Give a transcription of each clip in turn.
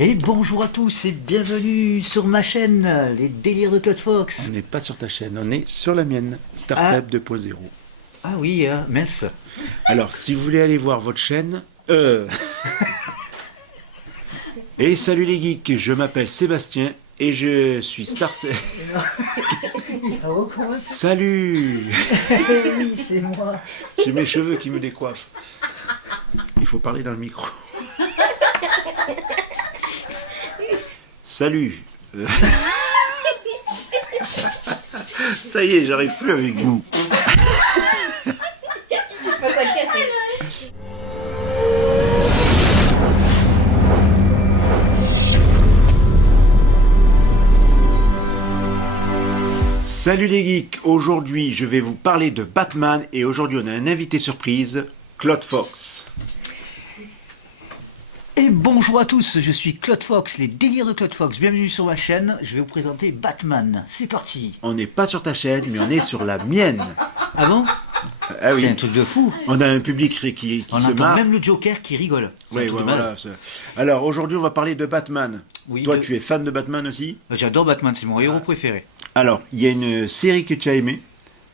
Et bonjour à tous et bienvenue sur ma chaîne, les délires de Claude Fox. On n'est pas sur ta chaîne, on est sur la mienne, Ah. Starsep 2.0. Ah oui, mince. Alors, si vous voulez aller voir votre chaîne... Et salut les geeks, je m'appelle Sébastien et je suis Starsep... Salut. Oui, c'est moi. J'ai mes cheveux qui me décoiffent. Il faut parler dans le micro. Salut. Ça y est, j'arrive plus avec vous. Salut les geeks, aujourd'hui je vais vous parler de Batman et aujourd'hui on a un invité surprise, Claude Fox. Et bonjour à tous, je suis Claude Fox, les délires de Claude Fox. Bienvenue sur ma chaîne, je vais vous présenter Batman. C'est parti. On n'est pas sur ta chaîne, mais on est sur la mienne. Ah bon? Ah oui. C'est un truc de fou. On a un public qui On se entend marre. même le Joker qui rigole. C'est un Oui, truc de malade. voilà. Alors aujourd'hui on va parler de Batman. Oui, Toi tu es fan de Batman aussi? J'adore Batman, c'est mon héros préféré. Alors, il y a une série que tu as aimée,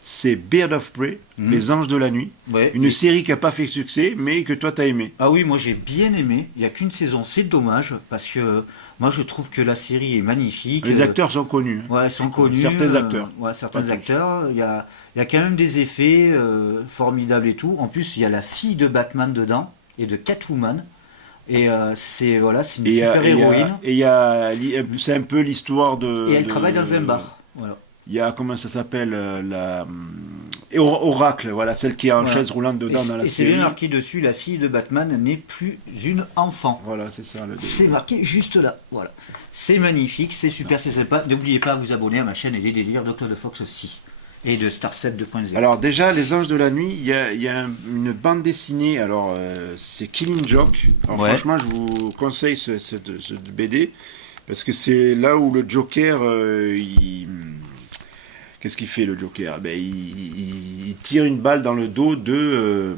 c'est Bird of Prey, Les Anges de la Nuit. Ouais. Une série qui n'a pas fait succès, mais que toi tu as aimé. Ah oui, moi j'ai bien aimé. Il n'y a qu'une saison, c'est dommage parce que moi je trouve que la série est magnifique. Les acteurs sont connus. Ouais, ils sont connus. Certains acteurs. Ouais, certains Pas tous. acteurs. Il y a quand même des effets formidables et tout. En plus, il y a la fille de Batman dedans et de Catwoman. Et c'est une super héroïne. C'est un peu l'histoire de. Et elle travaille dans un bar. Voilà. Il y a, comment ça s'appelle, Oracle, voilà, celle qui est en Voilà. chaise roulante dedans dans la Et c'est série. bien marqué dessus, la fille de Batman n'est plus une enfant. Voilà, c'est ça le C'est marqué juste là, voilà. C'est magnifique, c'est super, c'est sympa. N'oubliez pas de vous abonner à ma chaîne et les délires de Claude Fox aussi. Et de Starset 2.0. Alors déjà, Les Anges de la Nuit, il y a une bande dessinée, alors c'est Killing Joke. Alors Ouais. franchement, je vous conseille ce BD, parce que c'est là où le Joker, qu'est-ce qu'il fait le Joker? Il tire une balle dans le dos de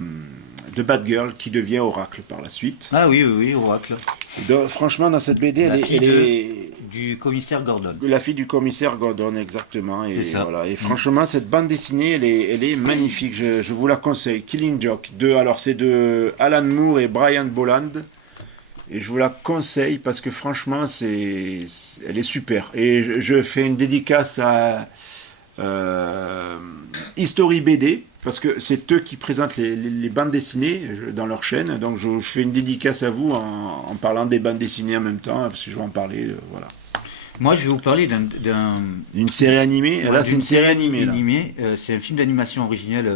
Batgirl, qui devient Oracle par la suite. Ah oui, oui, oui, Oracle. Franchement, dans cette BD, La elle fille est... du commissaire Gordon. La fille du commissaire Gordon, exactement. Et, C'est ça. voilà. Et franchement, cette bande dessinée, elle est magnifique. Je vous la conseille. Killing Joke. Alors, c'est de Alan Moore et Brian Bolland. Et je vous la conseille parce que franchement, elle est super. Et je fais une dédicace à History BD. Parce que c'est eux qui présentent les bandes dessinées dans leur chaîne. Donc, je fais une dédicace à vous en parlant des bandes dessinées en même temps. Parce que je vais en parler. Voilà. Moi, je vais vous parler Une série animée. Là, c'est d'une une série animée. Là. C'est un film d'animation originel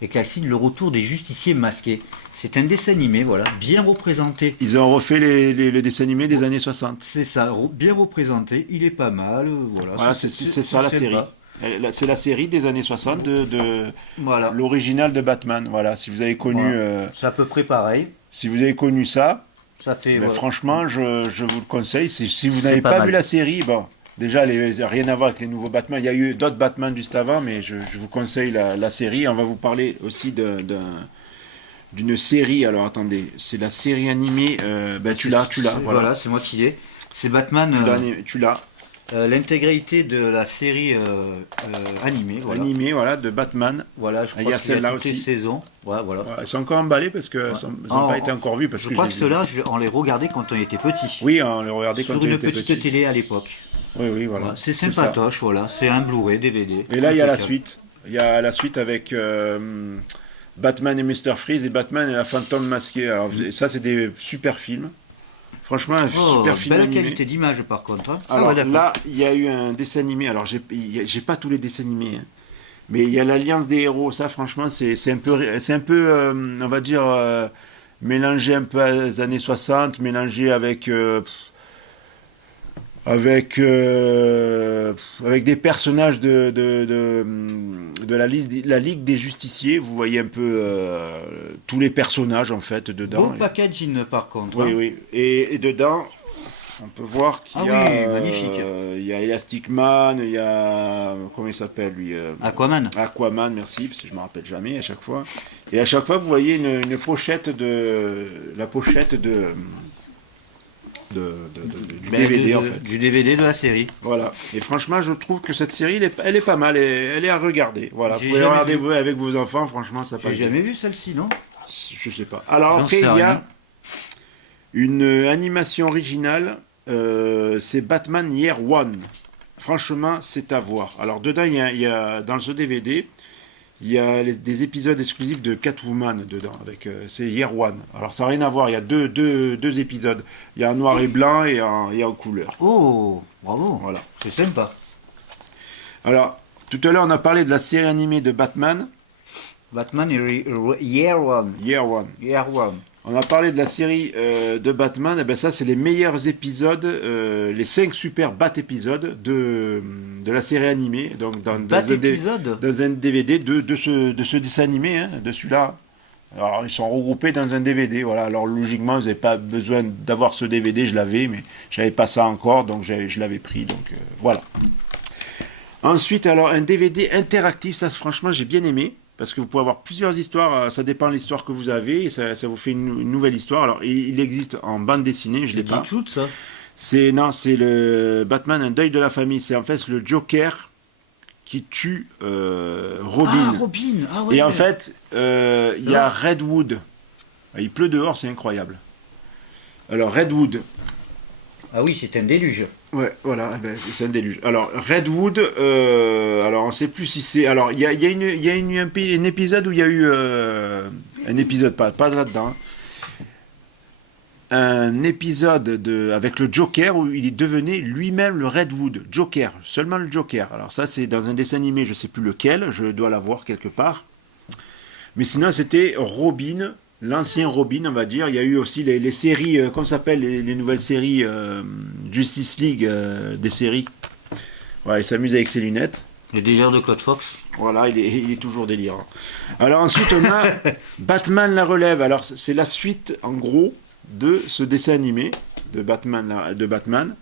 et classique, Le Retour des Justiciers Masqués. C'est un dessin animé, voilà, bien représenté. Ils ont refait les dessins animés des années 60. C'est ça, bien représenté. Il est pas mal, voilà. Voilà, c'est ça la sympa. série. C'est la série des années 60 de Voilà. l'original de Batman. Voilà, si vous avez connu, Voilà. C'est à peu près pareil. si vous avez connu ça, Ça fait. ben voilà. franchement, je vous le conseille. Si vous C'est n'avez pas pas mal. vu la série, bon, déjà, rien à voir avec les nouveaux Batman. Il y a eu d'autres Batman juste avant, mais je vous conseille la série. On va vous parler aussi d'une série. Alors attendez, c'est la série animée. Tu l'as. Voilà, c'est moi qui l'ai. C'est Batman. Tu l'as. L'intégralité de la série animée. Voilà. Animée, voilà, de Batman. Voilà, je Il y crois a qu'il y a celle-là toutes les aussi. saisons. Ouais, voilà. Ouais, elles sont encore emballées parce qu'elles n'ont pas été encore vues. Parce Je que crois les que ai ceux-là, on les regardait quand on était petit. Oui, on les regardait quand Sur on une était petite petit. télé à l'époque. Oui, voilà. Voilà, c'est ça. sympatoche, voilà. C'est un Blu-ray, DVD. Et là, il y a la Impeccable. suite. Il y a la suite avec Batman et Mr. Freeze et Batman et la fantôme masquée. Alors, ça, c'est des super films. Franchement, un Oh, super film belle animé. qualité d'image par contre. Hein. Alors ouais, d'accord. là, il y a eu un dessin animé. Alors, j'ai pas tous les dessins animés. Hein. Mais il y a l'Alliance des héros. Ça, franchement, c'est un peu, on va dire, mélangé un peu aux années 60, mélangé avec des personnages de la Ligue des Justiciers. Vous voyez un peu tous les personnages en fait dedans. Beau packaging par contre. Oui, hein. oui. Et dedans, on peut voir qu'il y a, Ah oui, magnifique. il y a Elastic Man, il y a, comment il s'appelle lui Aquaman. Aquaman, merci, parce que je me rappelle jamais à chaque fois. Et à chaque fois, vous voyez une pochette la pochette du DVD en fait. Du DVD de la série. Voilà. Et franchement, je trouve que cette série, elle est pas mal. Elle est à regarder. Voilà. Vous pouvez regarder avec vos enfants. Franchement, ça passe. J'ai jamais vu celle-ci, non? Je sais pas. Alors après, il y a une animation originale. C'est Batman Year One. Franchement, c'est à voir. Alors dedans, il y a dans ce DVD, il y a des épisodes exclusifs de Catwoman dedans. C'est Year One. Alors ça n'a rien à voir. Il y a deux épisodes. Il y a en noir et blanc et en couleur. Oh, bravo. Voilà. C'est sympa. Alors, tout à l'heure, on a parlé de la série animée de Batman. Batman Year One. Year One. Year One. On a parlé de la série de Batman. Et ben ça, c'est les meilleurs épisodes, les 5 super Bat-épisodes de la série animée. Donc dans un DVD de ce dessin animé, hein, de celui-là. Alors, ils sont regroupés dans un DVD. Voilà. Alors, logiquement, vous n'avez pas besoin d'avoir ce DVD. Je l'avais, mais je n'avais pas ça encore. Donc, je l'avais pris. Donc, voilà. Ensuite, alors, un DVD interactif. Ça, franchement, j'ai bien aimé. Parce que vous pouvez avoir plusieurs histoires, ça dépend de l'histoire que vous avez, et ça vous fait une nouvelle histoire. Alors, il existe en bande dessinée, je l'ai pas. C'est ça. C'est le Batman, un deuil de la famille. C'est en fait le Joker qui tue Robin. Ah, Robin, ah ouais. Et en fait, il y a Redwood. Il pleut dehors, c'est incroyable. Alors, Redwood. Ah oui, c'est un déluge. Ouais, voilà, c'est un déluge. Alors, Redwood, alors on sait plus si c'est... Alors, il y a un épisode où il y a eu... un épisode, pas là-dedans. Un épisode avec le Joker où il devenait lui-même le Redwood. Joker, seulement le Joker. Alors ça, c'est dans un dessin animé, je sais plus lequel, je dois l'avoir quelque part. Mais sinon, c'était Robin... L'ancien Robin, on va dire. Il y a eu aussi les séries, comment ça s'appelle, les nouvelles séries Justice League, des séries. Voilà, il s'amuse avec ses lunettes. Le délire de Claude Fox. Voilà, il est toujours délirant. Alors ensuite, on a Batman la relève. Alors c'est la suite, en gros, de ce dessin animé de Batman.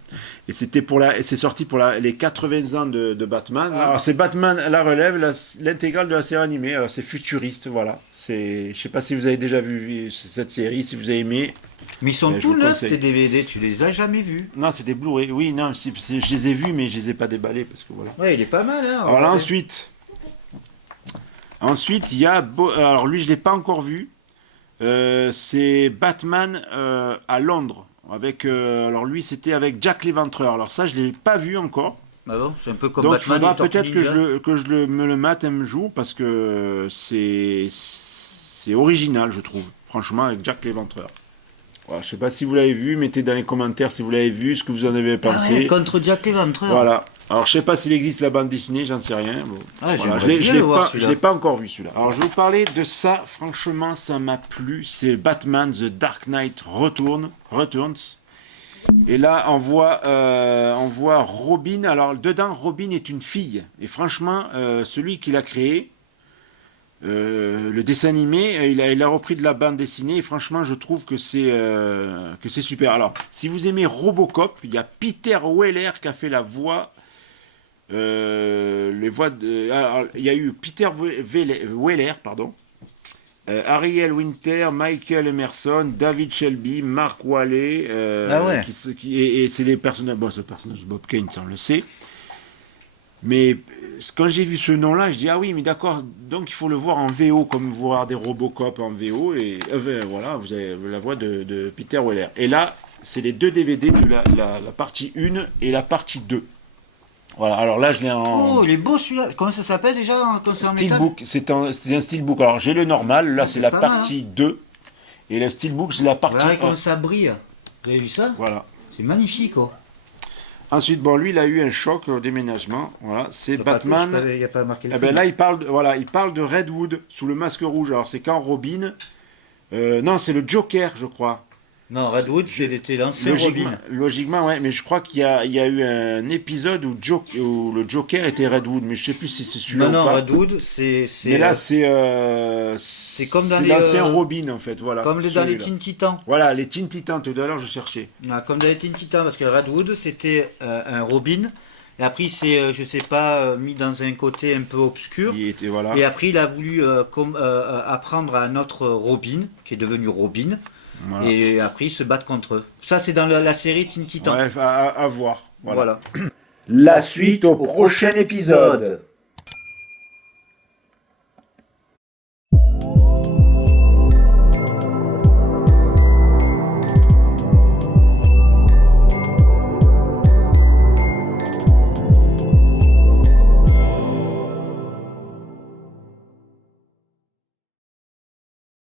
Et c'est sorti pour les 80 ans de Batman. Alors c'est Batman la relève, l'intégrale de la série animée. Alors, c'est futuriste, voilà. Je sais pas si vous avez déjà vu cette série, si vous avez aimé. Mais ils sont tous là, tes DVD, tu les as jamais vus? Non, c'est des Blu-ray. Oui, non, je les ai vus, mais je les ai pas déballés parce que voilà. Ouais, il est pas mal, hein. Alors là, ensuite, il y a... Alors lui, je l'ai pas encore vu. C'est Batman à Londres. Alors lui, c'était avec Jack l'Éventreur. Alors ça, je l'ai pas vu encore. Ah bon, c'est un peu comme donc Batman. Donc il faudra peut-être que me le mate un jour parce que c'est original, je trouve. Franchement, avec Jack l'Éventreur. Voilà, je sais pas si vous l'avez vu, mettez dans les commentaires si vous l'avez vu, ce que vous en avez pensé. Ah ouais, contre Jack l'Éventreur. Voilà. Alors je sais pas s'il existe la bande dessinée, j'en sais rien. Bon, ah, voilà. Je l'ai pas encore vu celui-là. Alors je vais vous parler de ça, franchement ça m'a plu. C'est Batman The Dark Knight Returns. Et là on voit Robin. Alors dedans Robin est une fille. Et franchement celui qui l'a créé, le dessin animé, il a repris de la bande dessinée et franchement je trouve que c'est super. Alors si vous aimez Robocop, il y a Peter Weller qui a fait la voix. Les voix il y a eu Peter Weller, pardon, Ariel Winter, Michael Emerson, David Shelby, Mark Walley, et c'est les personnages. Bon, ce personnage Bob Kane, ça on le sait. Mais quand j'ai vu ce nom-là, je dis ah oui, mais d'accord. Donc il faut le voir en VO, comme voir des Robocop en VO et voilà, vous avez la voix de Peter Weller. Et là, c'est les deux DVD de la partie 1 et la partie 2. Voilà, alors là je l'ai en... Oh, il est beau celui-là. Comment ça s'appelle déjà Steelbook, c'est un Steelbook. Alors j'ai le normal, là c'est la partie 2. Et le Steelbook c'est la partie 1. Comme ça brille. Vous avez vu ça? Voilà. C'est magnifique. Oh. Ensuite, bon, lui il a eu un choc au déménagement. Voilà, c'est Batman. Il n'y a pas marqué le là il parle de Redwood sous le masque rouge. Alors c'est quand Robin... non, c'est le Joker, je crois. Non, Redwood, c'était l'ancien Robin. Logiquement, ouais, mais je crois qu'il y a eu un épisode où le Joker était Redwood, mais je sais plus si c'est celui-là ou pas. Non, Redwood, c'est... Mais là, c'est comme dans l'ancien Robin, en fait, voilà. Comme dans les Teen Titans. Voilà, les Teen Titans, tout à l'heure, je cherchais. Ah, comme dans les Teen Titans, parce que Redwood, c'était un Robin, et après, il s'est, je sais pas, mis dans un côté un peu obscur. Voilà. Et après, il a voulu apprendre à un autre Robin, qui est devenu Robin. Voilà. Et après, ils se battent contre eux. Ça, c'est dans la série Teen Titans. Bref, à voir. Voilà. Voilà. La suite au prochain épisode.